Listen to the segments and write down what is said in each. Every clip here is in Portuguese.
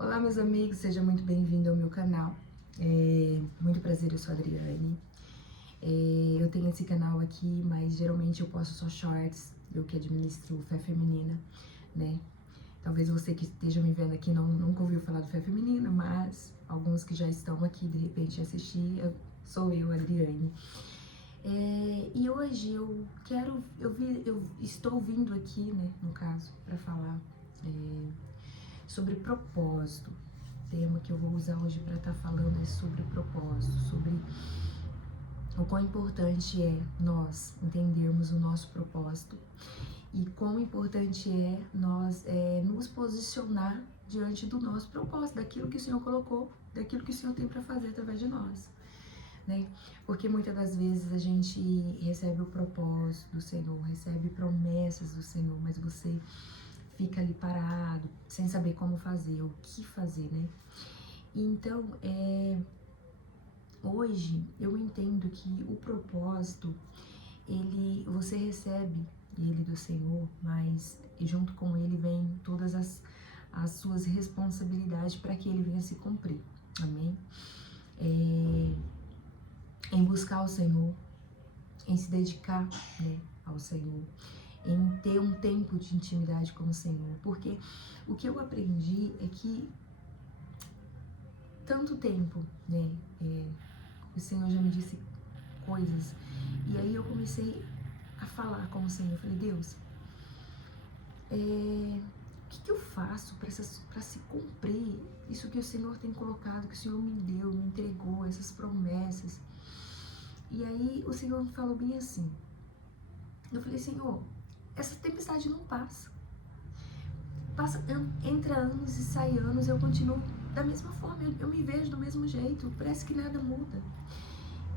Olá, meus amigos, seja muito bem-vindo ao meu canal. Muito prazer, eu sou a Adriane. Eu tenho esse canal aqui, mas geralmente eu posto só shorts, eu que administro Fé Feminina, né? Talvez você que esteja me vendo aqui nunca ouviu falar do Fé Feminina, mas alguns que já estão aqui, de repente, assistir, sou eu, Adriane. E hoje eu estou vindo aqui, né, no caso, para falar sobre propósito. O tema que eu vou usar hoje para estar falando é sobre propósito, sobre o quão importante é nós entendermos o nosso propósito e quão importante é nós nos posicionar diante do nosso propósito, daquilo que o Senhor colocou, daquilo que o Senhor tem para fazer através de nós, né? Porque muitas das vezes a gente recebe o propósito do Senhor, recebe promessas do Senhor, mas você fica ali parado, sem saber como fazer, o que fazer, né? Então, hoje eu entendo que o propósito, você recebe ele do Senhor, mas junto com ele vem todas as suas responsabilidades para que ele venha se cumprir, amém? Em buscar o Senhor, em se dedicar, né, ao Senhor, em ter um tempo de intimidade com o Senhor, porque o que eu aprendi é que tanto tempo, né, o Senhor já me disse coisas, e aí eu comecei a falar com o Senhor, eu falei, Deus, o que eu faço para se cumprir isso que o Senhor tem colocado, que o Senhor me deu, me entregou, essas promessas? E aí o Senhor me falou bem assim, eu falei, Senhor, essa tempestade não passa, entra anos e sai anos, eu continuo da mesma forma, eu me vejo do mesmo jeito, parece que nada muda.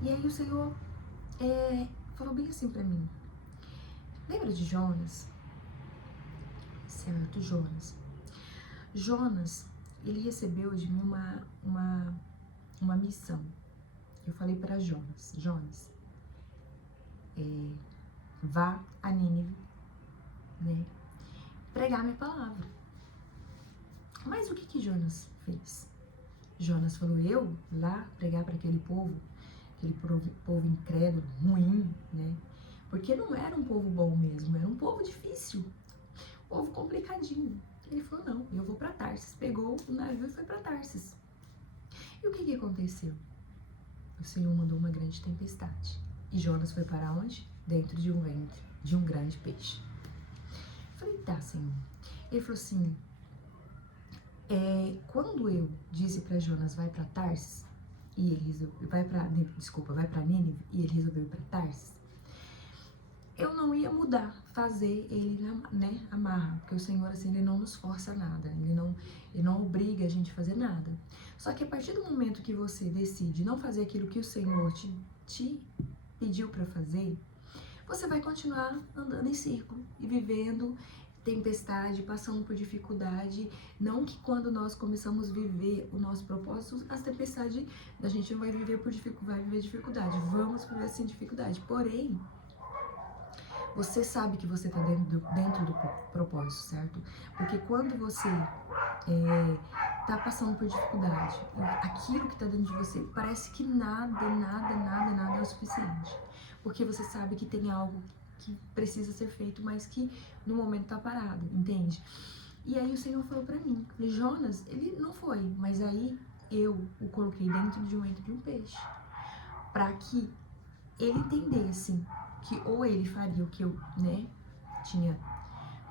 E aí o Senhor falou bem assim pra mim, lembra de Jonas? Certo, Jonas, ele recebeu de mim uma missão. Eu falei para Jonas, vá a Nínive, né, pregar minha palavra. Mas o que Jonas fez? Jonas falou, eu lá pregar para aquele povo incrédulo, ruim, né? Porque não era um povo bom mesmo, era um povo difícil, um povo complicadinho. Ele falou, não, eu vou para Tarsis. Pegou o navio e foi para Tarsis. E o que aconteceu? O Senhor mandou uma grande tempestade. E Jonas foi para onde? Dentro de um ventre, de um grande peixe. Eu falei, tá, Senhor. Ele falou assim, quando eu disse para Jonas, vai para Tarsis, e ele resolveu, vai para Nínive, e ele resolveu ir para Tarsis, eu não ia mudar, fazer ele, né, amarra, porque o Senhor, assim, ele não nos força nada, ele não obriga a gente a fazer nada. Só que a partir do momento que você decide não fazer aquilo que o Senhor te pediu para fazer, você vai continuar andando em círculo e vivendo tempestade, passando por dificuldade. Não que quando nós começamos a viver o nosso propósito, as tempestades a gente não vai viver vai viver dificuldade, vamos viver sem dificuldade, porém você sabe que você está dentro do propósito, certo? Porque quando você tá passando por dificuldade, aquilo que tá dentro de você parece que nada é o suficiente. Porque você sabe que tem algo que precisa ser feito, mas que no momento tá parado, entende? E aí o Senhor falou pra mim, Jonas, ele não foi, mas aí eu o coloquei dentro de um ventre de um peixe, pra que ele entendesse que ou ele faria o que eu, né, tinha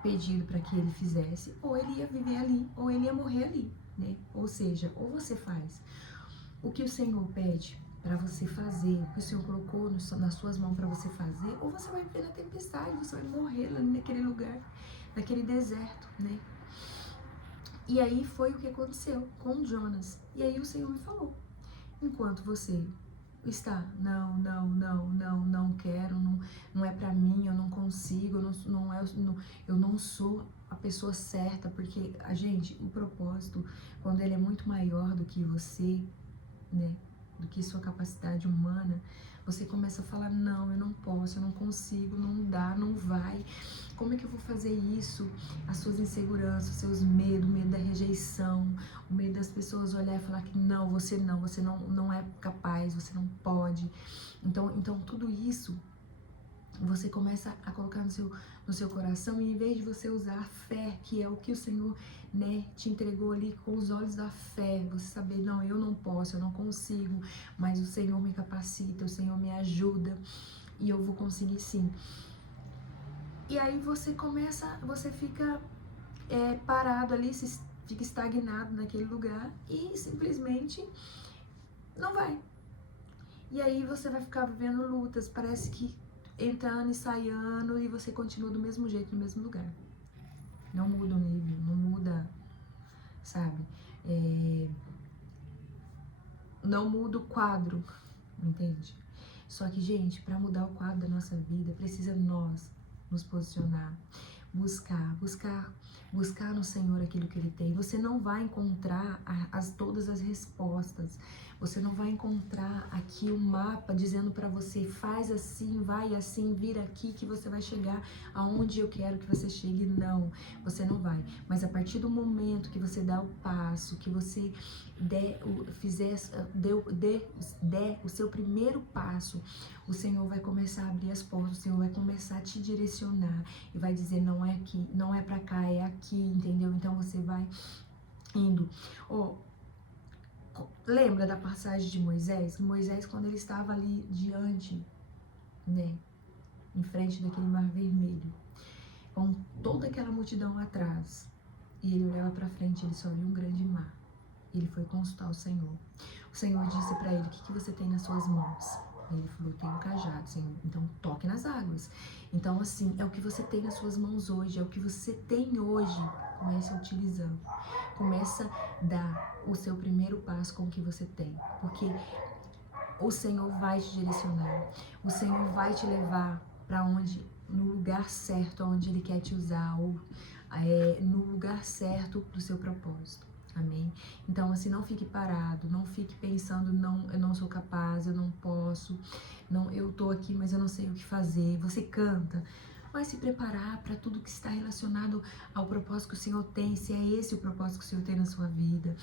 pedido para que ele fizesse, ou ele ia viver ali, ou ele ia morrer ali, né? Ou seja, ou você faz o que o Senhor pede para você fazer, o que o Senhor colocou nas suas mãos para você fazer, ou você vai viver na tempestade, você vai morrer lá naquele lugar, naquele deserto, né? E aí foi o que aconteceu com Jonas. E aí o Senhor me falou, enquanto você está, não quero, não é pra mim, eu não consigo, eu não sou a pessoa certa, porque o propósito, quando ele é muito maior do que você, né, do que sua capacidade humana, você começa a falar, não, eu não posso, eu não consigo, não dá, não vai, como é que eu vou fazer isso? As suas inseguranças, os seus medo da rejeição, o medo das pessoas olhar e falar que não, você não é capaz, você não pode. Então tudo isso você começa a colocar no seu coração, e em vez de você usar a fé, que é o que o Senhor, né, te entregou ali com os olhos da fé, você saber, não, eu não posso, eu não consigo, mas o Senhor me capacita, o Senhor me ajuda, e eu vou conseguir sim. E aí você fica parado ali, fica estagnado naquele lugar e simplesmente não vai. E aí você vai ficar vivendo lutas, parece que entra ano e sai ano e você continua do mesmo jeito, no mesmo lugar. Não muda o nível, não muda, sabe? Não muda o quadro, entende? Só que, gente, para mudar o quadro da nossa vida, precisa nós nos posicionar, buscar no Senhor aquilo que Ele tem. Você não vai encontrar todas as respostas. Você não vai encontrar aqui um mapa dizendo para você, faz assim, vai assim, vira aqui que você vai chegar aonde eu quero que você chegue. Não, você não vai. Mas a partir do momento que você dá o passo, que você der o seu primeiro passo, o Senhor vai começar a abrir as portas, o Senhor vai começar a te direcionar e vai dizer, não é aqui, não é pra cá, é aqui, entendeu? Então você vai indo. Lembra da passagem de Moisés? Moisés, quando ele estava ali diante, né, em frente daquele mar vermelho, com toda aquela multidão atrás, e ele olhava pra frente, ele só viu um grande mar. Ele foi consultar o Senhor. O Senhor disse para ele, o que você tem nas suas mãos? Ele falou, tem um cajado, Senhor. Então toque nas águas. Então assim, é o que você tem nas suas mãos hoje, é o que você tem hoje. Comece utilizando. Começa a dar o seu primeiro passo com o que você tem. Porque o Senhor vai te direcionar. O Senhor vai te levar para onde, no lugar certo, onde Ele quer te usar, ou no lugar certo do seu propósito. Amém? Então, assim, não fique parado, não fique pensando, não, eu não sou capaz, eu não posso, não, eu tô aqui, mas eu não sei o que fazer. Você canta, vai se preparar para tudo que está relacionado ao propósito que o Senhor tem, se é esse o propósito que o Senhor tem na sua vida,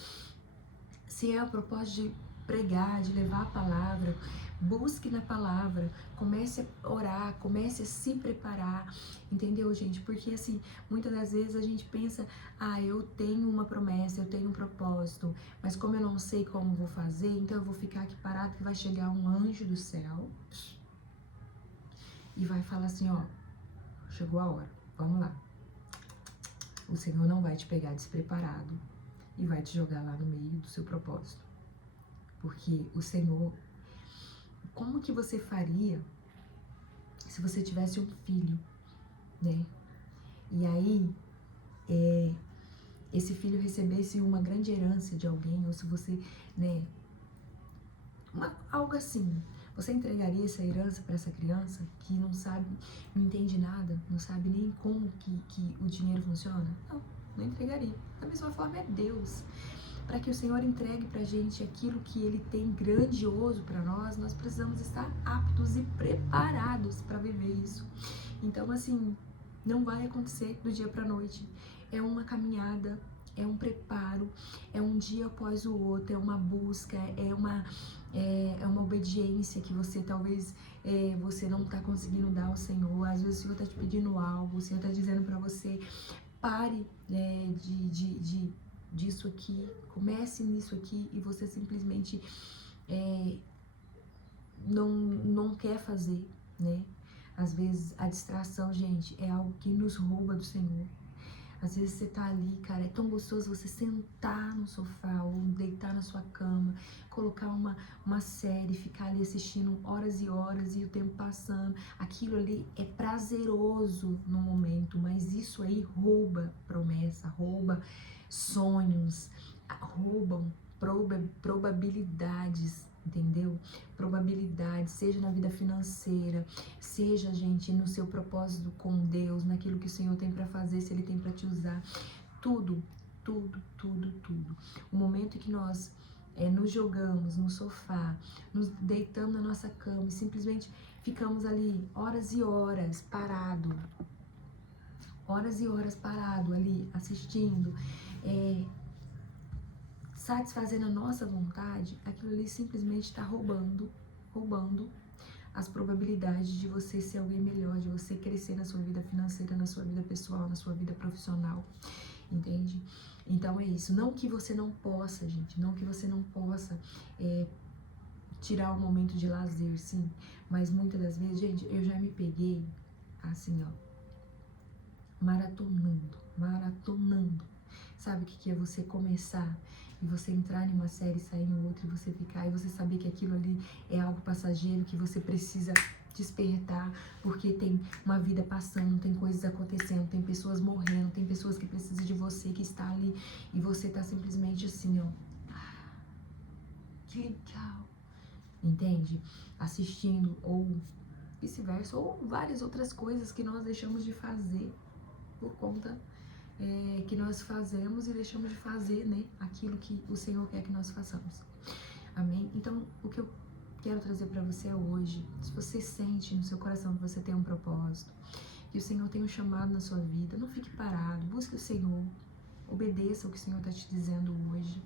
se é o propósito de pregar, de levar a palavra, busque na palavra, comece a orar, comece a se preparar, entendeu, gente? Porque assim, muitas das vezes a gente pensa, eu tenho uma promessa, eu tenho um propósito, mas como eu não sei como vou fazer, então eu vou ficar aqui parado, que vai chegar um anjo do céu e vai falar assim, chegou a hora, vamos lá. O Senhor não vai te pegar despreparado e vai te jogar lá no meio do seu propósito. Porque o Senhor, como que você faria se você tivesse um filho, né? E aí, esse filho recebesse uma grande herança de alguém, ou se você, né, algo assim, você entregaria essa herança para essa criança que não sabe, não entende nada, não sabe nem como que o dinheiro funciona? Não entregaria. Da mesma forma é Deus. Para que o Senhor entregue pra gente aquilo que Ele tem grandioso para nós precisamos estar aptos e preparados para viver isso. Então, assim, não vai acontecer do dia pra noite. É uma caminhada, é um preparo, é um dia após o outro, é uma busca, é uma obediência que você talvez você não está conseguindo dar ao Senhor. Às vezes o Senhor está te pedindo algo, o Senhor está dizendo para você, pare disso aqui, comece nisso aqui, e você simplesmente não quer fazer, né? Às vezes a distração, gente, é algo que nos rouba do Senhor. Às vezes você tá ali, cara, é tão gostoso você sentar no sofá ou deitar na sua cama, colocar uma série, ficar ali assistindo horas e horas e o tempo passando. Aquilo ali é prazeroso no momento, mas isso aí rouba promessa, rouba sonhos, roubam probabilidades, entendeu? Probabilidades, seja na vida financeira, seja, gente, no seu propósito com Deus, naquilo que o Senhor tem para fazer, se Ele tem para te usar, tudo. O momento em que nós nos jogamos no sofá, nos deitamos na nossa cama e simplesmente ficamos ali horas e horas parado ali assistindo, satisfazendo a nossa vontade, aquilo ali simplesmente está roubando as probabilidades de você ser alguém melhor, de você crescer na sua vida financeira, na sua vida pessoal, na sua vida profissional, entende? Então é isso. Não que você não possa, gente, não que você não possa tirar um momento de lazer, sim, mas muitas das vezes, gente, eu já me peguei assim, ó, maratonando. Sabe o que é você começar e você entrar em uma série, sair em outra e você ficar, e você saber que aquilo ali é algo passageiro, que você precisa despertar, porque tem uma vida passando, tem coisas acontecendo, tem pessoas morrendo, tem pessoas que precisam de você, que está ali, e você tá simplesmente assim, ó, que legal, entende? Assistindo, ou vice-versa, ou várias outras coisas que nós deixamos de fazer por conta que nós fazemos e deixamos de fazer, né, aquilo que o Senhor quer que nós façamos. Amém? Então, o que eu quero trazer para você hoje, se você sente no seu coração que você tem um propósito, que o Senhor tem um chamado na sua vida, não fique parado, busque o Senhor, obedeça o que o Senhor está te dizendo hoje,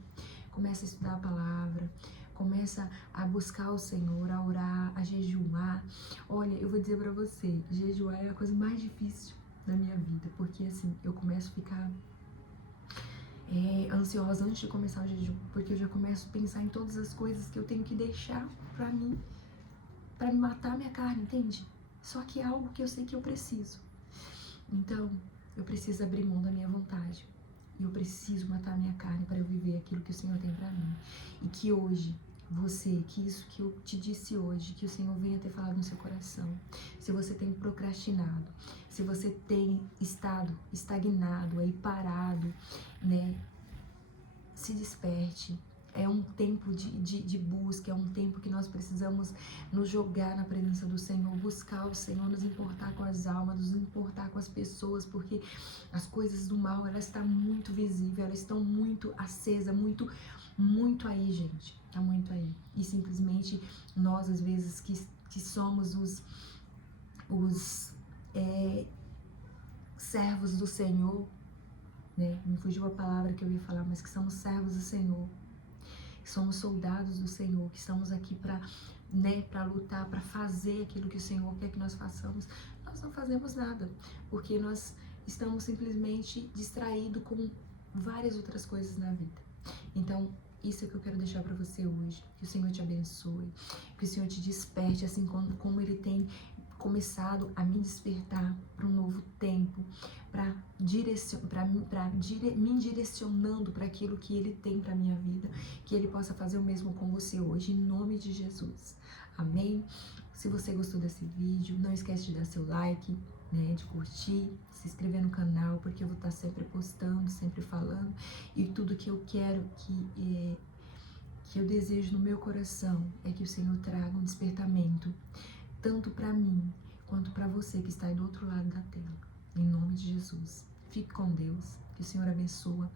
comece a estudar a palavra, começa a buscar o Senhor, a orar, a jejuar. Olha, eu vou dizer para você, jejuar é a coisa mais difícil da minha vida, porque assim, eu começo a ficar ansiosa antes de começar o jejum, porque eu já começo a pensar em todas as coisas que eu tenho que deixar pra mim, pra me matar a minha carne, entende? Só que é algo que eu sei que eu preciso. Então, eu preciso abrir mão da minha vontade. E eu preciso matar a minha carne para eu viver aquilo que o Senhor tem pra mim. E que hoje, que isso que eu te disse hoje, que o Senhor venha ter falado no seu coração. Se você tem procrastinado, se você tem estado estagnado, aí parado, né? Se desperte. É um tempo de busca, é um tempo que nós precisamos nos jogar na presença do Senhor, buscar o Senhor, nos importar com as almas, nos importar com as pessoas, porque as coisas do mal, elas estão muito visíveis, elas estão muito acesas, muito aí, gente, tá muito aí. E simplesmente nós, às vezes, que somos os servos do Senhor, né? Me fugiu a palavra que eu ia falar, mas que somos servos do Senhor, que somos soldados do Senhor, que estamos aqui para, né, para lutar, para fazer aquilo que o Senhor quer que nós façamos. Nós não fazemos nada, porque nós estamos simplesmente distraídos com várias outras coisas na vida. Então, isso é que eu quero deixar para você hoje. Que o Senhor te abençoe, que o Senhor te desperte, assim como Ele tem começado a me despertar para um novo tempo, me direcionando para aquilo que Ele tem para minha vida, que Ele possa fazer o mesmo com você hoje, em nome de Jesus. Amém? Se você gostou desse vídeo, não esquece de dar seu like, né, de curtir, se inscrever no canal, porque eu vou estar sempre postando, sempre falando, e tudo que eu quero, que eu desejo no meu coração, é que o Senhor traga um despertamento, tanto para mim, quanto para você que está aí do outro lado da tela, em nome de Jesus. Fique com Deus, que o Senhor abençoe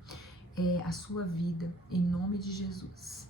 a sua vida, em nome de Jesus.